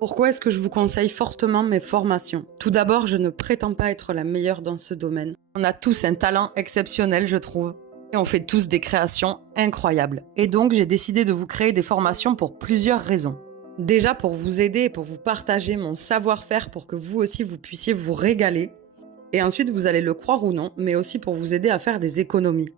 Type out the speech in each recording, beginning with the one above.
Pourquoi est-ce que je vous conseille fortement mes formations? Tout d'abord, je ne prétends pas être la meilleure dans ce domaine. On a tous un talent exceptionnel, je trouve. Et on fait tous des créations incroyables. Et donc, j'ai décidé de vous créer des formations pour plusieurs raisons. Déjà, pour vous aider et pour vous partager mon savoir-faire pour que vous aussi, vous puissiez vous régaler. Et ensuite, vous allez le croire ou non, mais aussi pour vous aider à faire des économies.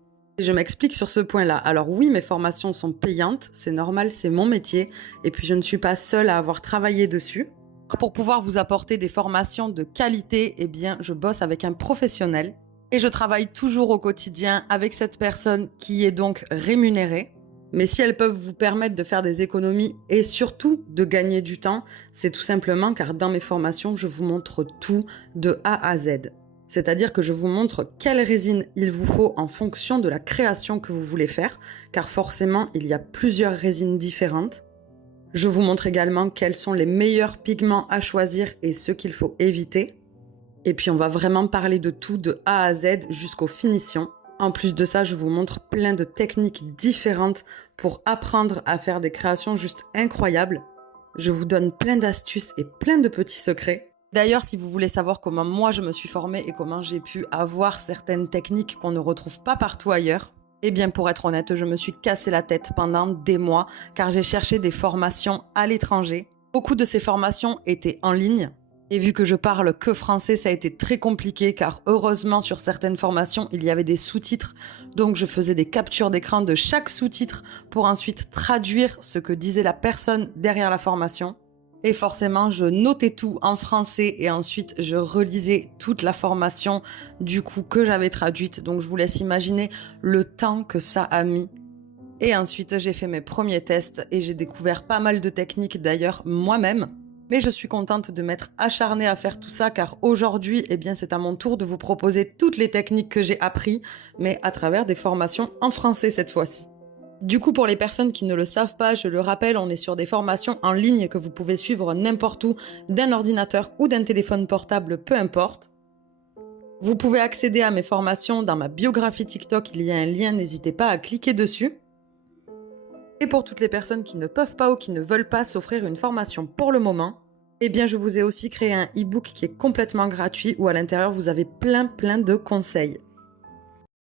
Et je m'explique sur ce point-là. Alors oui, mes formations sont payantes, c'est normal, c'est mon métier, et puis je ne suis pas seule à avoir travaillé dessus. Pour pouvoir vous apporter des formations de qualité, eh bien, je bosse avec un professionnel, et je travaille toujours au quotidien avec cette personne qui est donc rémunérée. Mais si elles peuvent vous permettre de faire des économies et surtout de gagner du temps, c'est tout simplement car dans mes formations, je vous montre tout de A à Z. C'est-à-dire que je vous montre quelle résine il vous faut en fonction de la création que vous voulez faire, car forcément, il y a plusieurs résines différentes. Je vous montre également quels sont les meilleurs pigments à choisir et ceux qu'il faut éviter. Et puis on va vraiment parler de tout de A à Z jusqu'aux finitions. En plus de ça, je vous montre plein de techniques différentes pour apprendre à faire des créations juste incroyables. Je vous donne plein d'astuces et plein de petits secrets. D'ailleurs, si vous voulez savoir comment moi je me suis formée et comment j'ai pu avoir certaines techniques qu'on ne retrouve pas partout ailleurs, eh bien pour être honnête, je me suis cassé la tête pendant des mois car j'ai cherché des formations à l'étranger. Beaucoup de ces formations étaient en ligne. Et vu que je parle que français, ça a été très compliqué car heureusement sur certaines formations, il y avait des sous-titres. Donc je faisais des captures d'écran de chaque sous-titre pour ensuite traduire ce que disait la personne derrière la formation. Et forcément, je notais tout en français et ensuite je relisais toute la formation du coup que j'avais traduite. Donc je vous laisse imaginer le temps que ça a mis. Et ensuite, j'ai fait mes premiers tests et j'ai découvert pas mal de techniques d'ailleurs moi-même. Mais je suis contente de m'être acharnée à faire tout ça car aujourd'hui, eh bien, c'est à mon tour de vous proposer toutes les techniques que j'ai apprises, mais à travers des formations en français cette fois-ci. Du coup, pour les personnes qui ne le savent pas, je le rappelle, on est sur des formations en ligne que vous pouvez suivre n'importe où, d'un ordinateur ou d'un téléphone portable, peu importe. Vous pouvez accéder à mes formations dans ma biographie TikTok, il y a un lien, n'hésitez pas à cliquer dessus. Et pour toutes les personnes qui ne peuvent pas ou qui ne veulent pas s'offrir une formation pour le moment, eh bien je vous ai aussi créé un e-book qui est complètement gratuit où à l'intérieur vous avez plein de conseils.